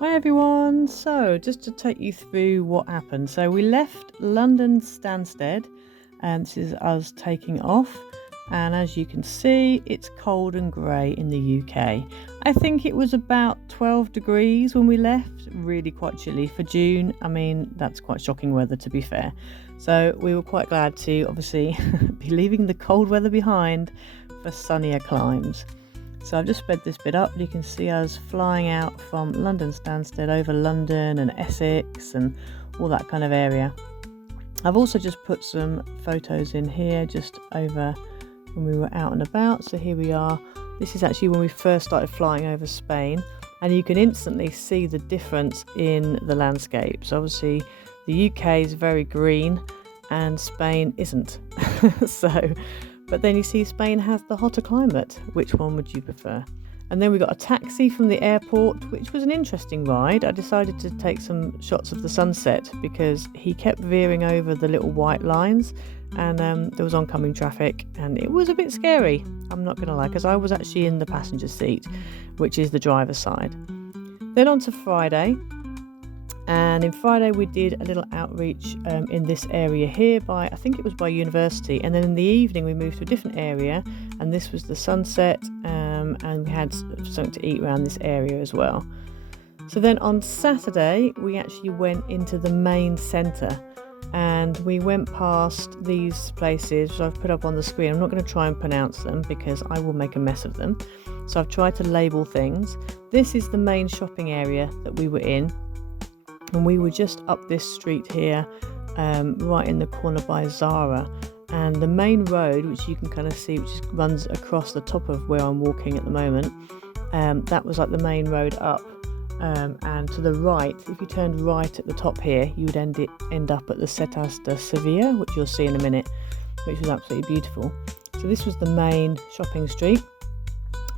Hi everyone, so just to take you through what happened. So we left London Stansted and this is us taking off, and as you can see it's cold and grey in the UK. I think it was about 12 degrees when we left, really quite chilly for June. I mean, that's quite shocking weather to be fair. So we were quite glad to obviously be leaving the cold weather behind for sunnier climes. So I've just sped this bit up. You can see us flying out from London Stansted over London and Essex and all that kind of area. I've also just put some photos in here just over when we were out and about. So here we are. This is actually when we first started flying over Spain, and you can instantly see the difference in the landscape. So obviously the UK is very green and Spain isn't. But then you see Spain has the hotter climate. Which one would you prefer? And then we got a taxi from the airport, which was an interesting ride. I decided to take some shots of the sunset because he kept veering over the little white lines, and there was oncoming traffic and it was a bit scary, I'm not going to lie, because I was actually in the passenger seat, which is the driver's side. Then on to Friday. And in Friday we did a little outreach in this area here I think it was by university, and then in the evening we moved to a different area, and this was the sunset, and we had something to eat around this area as well. So then on Saturday we actually went into the main centre, and we went past these places which I've put up on the screen. I'm not going to try and pronounce them because I will make a mess of them, so I've tried to label things. This is the main shopping area that we were in. And we were just up this street here, right in the corner by Zara. And the main road, which you can kind of see, which runs across the top of where I'm walking at the moment, that was like the main road up. And to the right, if you turned right at the top here, you would end up at the Setas de Seville, which you'll see in a minute, which was absolutely beautiful. So this was the main shopping street.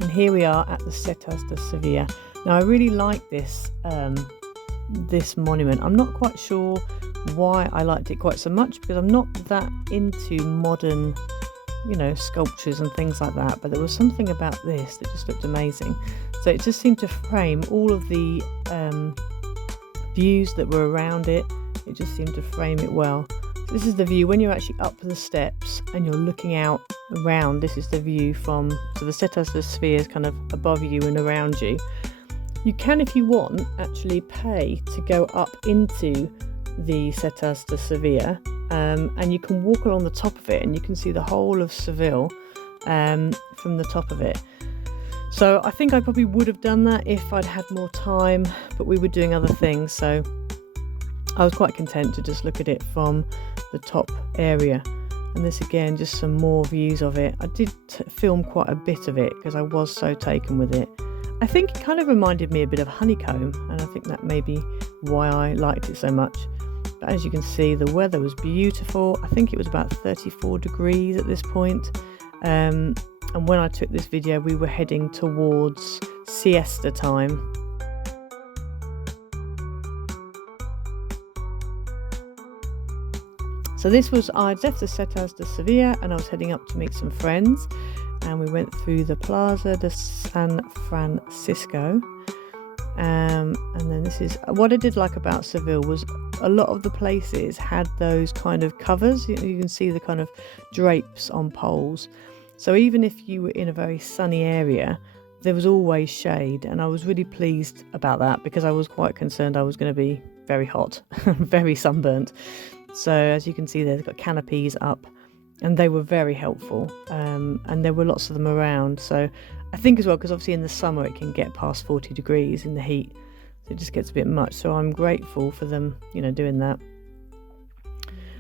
And here we are at the Setas de Seville. Now I really like this monument. I'm not quite sure why I liked it quite so much, because I'm not that into modern, sculptures and things like that, but there was something about this that just looked amazing. So it just seemed to frame all of the views that were around it. It just seemed to frame it well. So this is the view when you're actually up the steps and you're looking out around. This is the view from, so the Setas de Seville is kind of above you and around you. You can, if you want, actually pay to go up into the Setas de Seville, and you can walk along the top of it and you can see the whole of Seville from the top of it. So I think I probably would have done that if I'd had more time, but we were doing other things, so I was quite content to just look at it from the top area. And this again, just some more views of it. I did film quite a bit of it because I was so taken with it. I think it kind of reminded me a bit of Honeycomb, and I think that may be why I liked it so much. But as you can see, the weather was beautiful. I think it was about 34 degrees at this point. And when I took this video, we were heading towards siesta time. So I'd left the Setas de Seville and I was heading up to meet some friends. And we went through the Plaza de San Francisco, and then this is what I did like about Seville was a lot of the places had those kind of covers. You can see the kind of drapes on poles, so even if you were in a very sunny area, there was always shade, and I was really pleased about that because I was quite concerned I was going to be very hot, very sunburnt. So as you can see there, they've got canopies up. And they were very helpful, and there were lots of them around. So I think as well, because obviously in the summer it can get past 40 degrees in the heat, so it just gets a bit much. So I'm grateful for them, doing that.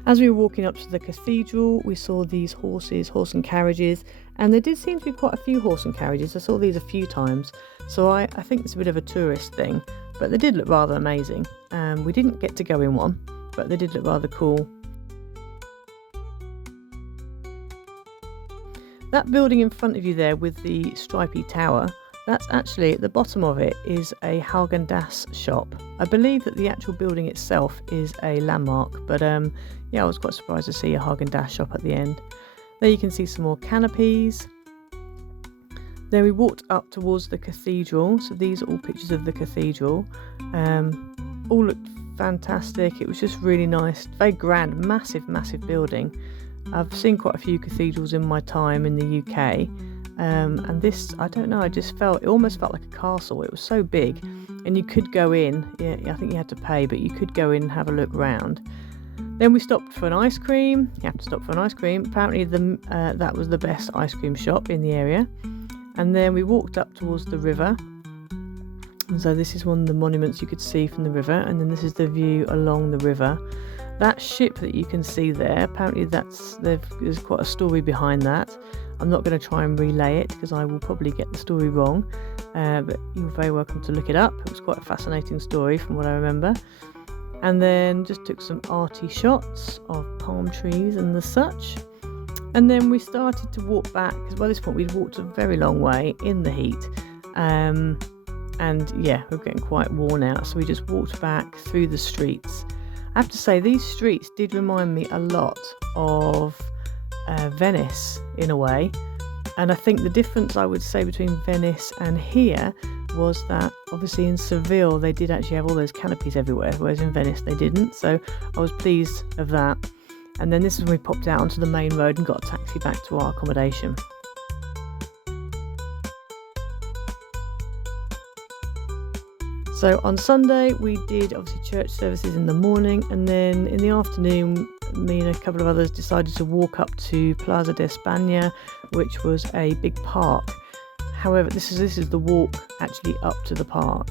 As we were walking up to the cathedral, we saw these horse and carriages, and there did seem to be quite a few horse and carriages. I saw these a few times, so I think it's a bit of a tourist thing, but they did look rather amazing. We didn't get to go in one, but they did look rather cool. That building in front of you there with the stripy tower, that's actually at the bottom of it is a Haagen-Dazs shop. I believe that the actual building itself is a landmark, but yeah, I was quite surprised to see a Haagen-Dazs shop at the end. There you can see some more canopies. Then we walked up towards the cathedral. So these are all pictures of the cathedral. All looked fantastic. It was just really nice, very grand, massive building. I've seen quite a few cathedrals in my time in the UK, and this, I don't know, it almost felt like a castle. It was so big, and you could go in. Yeah, I think you had to pay, but you could go in and have a look round. Then we stopped for an ice cream. You have to stop for an ice cream. Apparently that was the best ice cream shop in the area. And then we walked up towards the river. And so this is one of the monuments you could see from the river, and then this is the view along the river. That ship that you can see there, apparently there's quite a story behind that. I'm not going to try and relay it because I will probably get the story wrong, but you're very welcome to look it up. It was quite a fascinating story from what I remember. And then just took some arty shots of palm trees and the such. And then we started to walk back, because by this point we'd walked a very long way in the heat. And yeah, we were getting quite worn out, so we just walked back through the streets. I have to say, these streets did remind me a lot of Venice in a way. And I think the difference I would say between Venice and here was that obviously in Seville they did actually have all those canopies everywhere, whereas in Venice they didn't. So I was pleased of that. And then this is when we popped out onto the main road and got a taxi back to our accommodation. So on Sunday we did obviously church services in the morning, and then in the afternoon me and a couple of others decided to walk up to Plaza de España, which was a big park. However, this is the walk actually up to the park.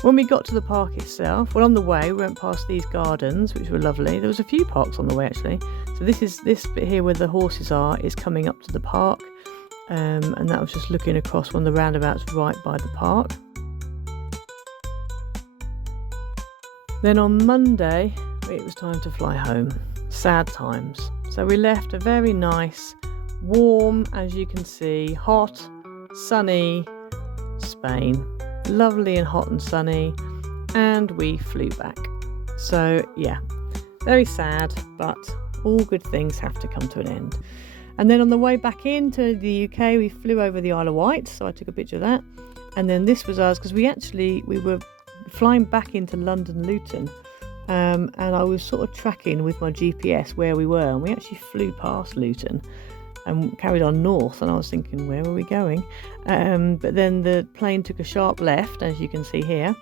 When we got to the park itself, well, on the way we went past these gardens, which were lovely. There was a few parks on the way actually. So this bit here where the horses are is coming up to the park, and that was just looking across one of the roundabouts right by the park. Then on Monday it was time to fly home. Sad times. So we left a very nice, warm, as you can see, hot, sunny Spain. Lovely and hot and sunny, and we flew back. So yeah, very sad, but all good things have to come to an end. And then on the way back into the UK we flew over the Isle of Wight, so I took a picture of that. And then this was us, because we were flying back into London Luton, and I was sort of tracking with my GPS where we were, and we actually flew past Luton and carried on north, and I was thinking, where were we going? But then the plane took a sharp left, as you can see here,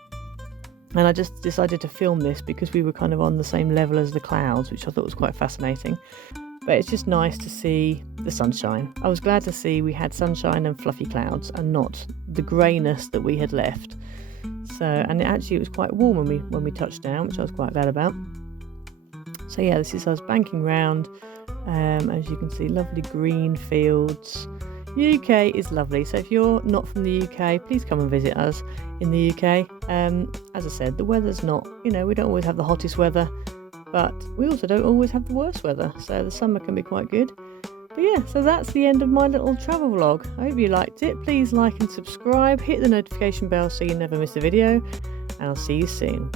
and I just decided to film this because we were kind of on the same level as the clouds, which I thought was quite fascinating. But it's just nice to see the sunshine. I was glad to see we had sunshine and fluffy clouds and not the greyness that we had left. So, and it was quite warm when we touched down, which I was quite glad about. So yeah, this is us banking round. As you can see, lovely green fields. UK is lovely, so if you're not from the UK, please come and visit us in the UK. As I said, the weather's not, we don't always have the hottest weather, but we also don't always have the worst weather, so the summer can be quite good. But yeah, so that's the end of my little travel vlog. I hope you liked it. Please like and subscribe, hit the notification bell so you never miss a video, and I'll see you soon.